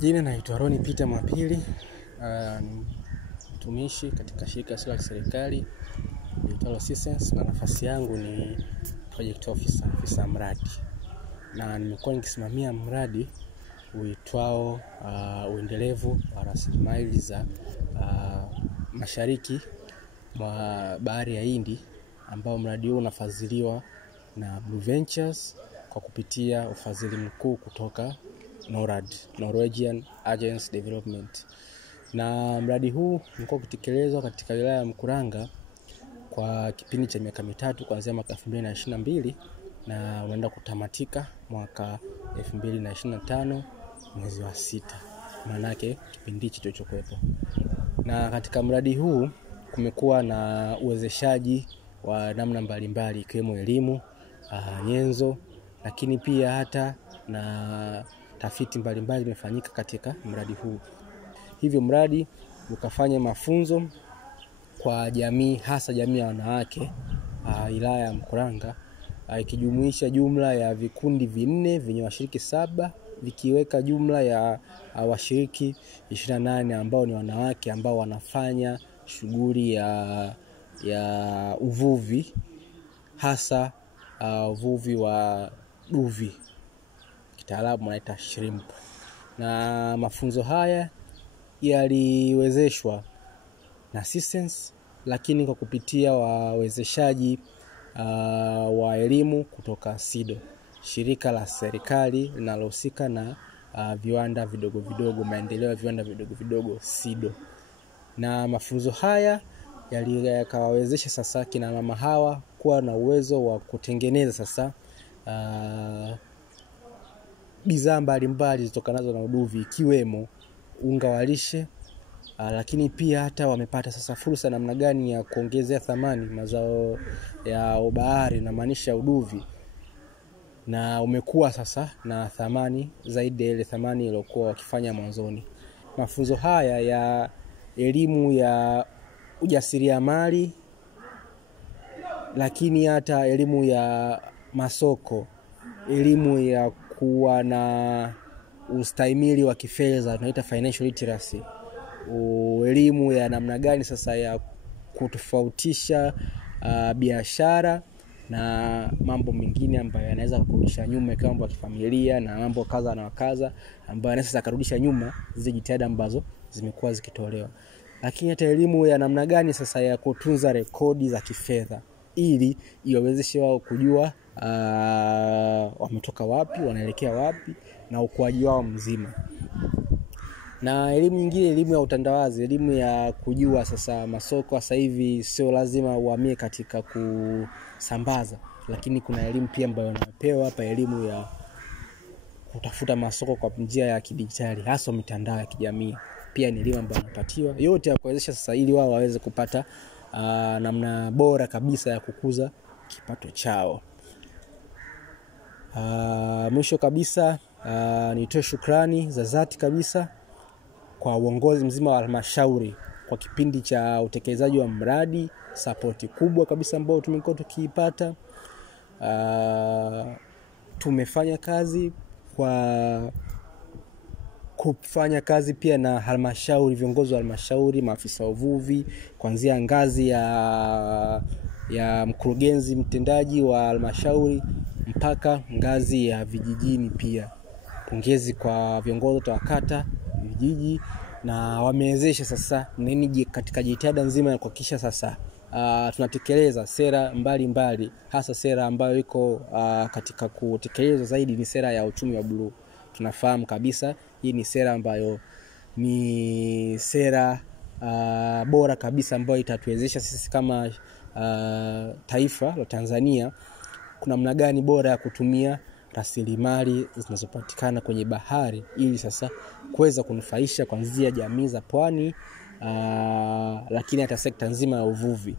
Jina naitwa Roni Peter Mwapili, mtumishi katika shirika lisilo la serikali liitwalo Assistance, na nafasi yangu ni project officer, afisa mradi. Na nimekuwa nikisimamia mradi uitwao uendelevu wa rasilimali za mashariki mwa bahari ya Hindi, ambao mradi huu unafadhiliwa na Blue Ventures kwa kupitia ufadhili mkuu kutoka NORAD, Norwegian Agency Development. Na mradi huu umekuwa ukitekelezwa katika wilaya ya Mkuranga kwa kipindi cha miaka mitatu kuanzia mwaka 2022 na unaenda kutamatika mwaka 2025 mwezi wa 6. Maana yake kipindi hicho kilichokuwepo. Na katika mradi huu kumekuwa na uwezeshaji wa namna mbalimbali ikiwemo elimu, nyenzo, lakini pia hata na tafiti mbalimbali zimefanyika katika mradi huu. Hivyo mradi ukafanya mafunzo kwa jamii, hasa jamii ya wanawake wilaya ya Mkuranga, ikijumuisha jumla ya vikundi 4 vyenye washiriki 7, vikiweka jumla ya washiriki 28 ambao ni wanawake ambao wanafanya shughuli ya uvuvi, hasa uvuvi wa duvi, kitaalamu wanaita shrimp. Na mafunzo haya yaliwezeshwa na Assistance, lakini kwa kupitia wawezeshaji wa elimu kutoka SIDO, shirika la serikali linalohusika na viwanda vidogo vidogo, maendeleo ya viwanda vidogo vidogo, SIDO. Na mafunzo haya yakawawezesha sasa kina mama hawa kuwa na uwezo wa kutengeneza sasa bidhaa mbalimbali zitokanazo na uvuvi, ikiwemo unga wa lishe, lakini pia hata wamepata sasa fursa namna gani ya kuongezea thamani mazao ya bahari, na maanisha uvuvi, na umekuwa sasa na thamani zaidi ya ile thamani iliyokuwa wakifanya mwanzoni. Mafunzo haya ya elimu ya ujasiriamali, lakini hata elimu ya masoko, elimu ya kuwa na ustahimili wa kifedha, tunaita financial literacy, elimu ya namna gani sasa ya kutofautisha biashara na mambo mengine ambayo yanaweza kurudisha nyuma kama mambo ya kifamilia na mambo kadha na kaza ambayo yanaweza kurudisha nyuma zile jitihada ambazo zimekuwa zikitolewa. Lakini hata elimu ya namna gani sasa ya kutunza rekodi za kifedha, ili iwawezeshe wao kujua wametoka wapi, wanaelekea wapi, na ukuaji wao mzima. Na elimu nyingine, elimu ya utandawazi, elimu ya kujua sasa masoko sasa hivi sio lazima uhamie katika kusambaza, lakini kuna elimu pia ambayo wanapewa hapa, elimu ya kutafuta masoko kwa njia ya kidijitali, hasa mitandao ya kijamii. Pia ni elimu ambayo wanapatiwa, yote ya kuwezesha sasa ili wao waweze kupata namna bora kabisa ya kukuza kipato chao. Mwisho kabisa nitoe shukrani za dhati kabisa kwa uongozi mzima wa halmashauri kwa kipindi cha utekelezaji wa mradi, support kubwa kabisa ambao tumekuwa tukiipata. Tumefanya kazi kwa kufanya kazi pia na halmashauri, viongozi wa halmashauri, maafisa uvuvi, kuanzia ngazi ya mkurugenzi mtendaji wa halmashauri mpaka ngazi ya vijijini pia. Pongezi kwa viongozi wa kata, vijiji, na wamewezesha sasa nini katika jitihada nzima ya kuhakikisha sasa tunatekeleza sera mbalimbali, hasa sera ambayo iko katika kutekelezwa zaidi ni sera ya uchumi wa blue. Tunafahamu kabisa hii ni sera ambayo ni sera bora kabisa ambayo itatuwezesha sisi kama taifa la Tanzania kuna namna gani bora ya kutumia rasilimali zinazopatikana kwenye bahari, ili sasa kuweza kunufaisha kuanzia jamii za pwani, lakini hata sekta nzima ya uvuvi.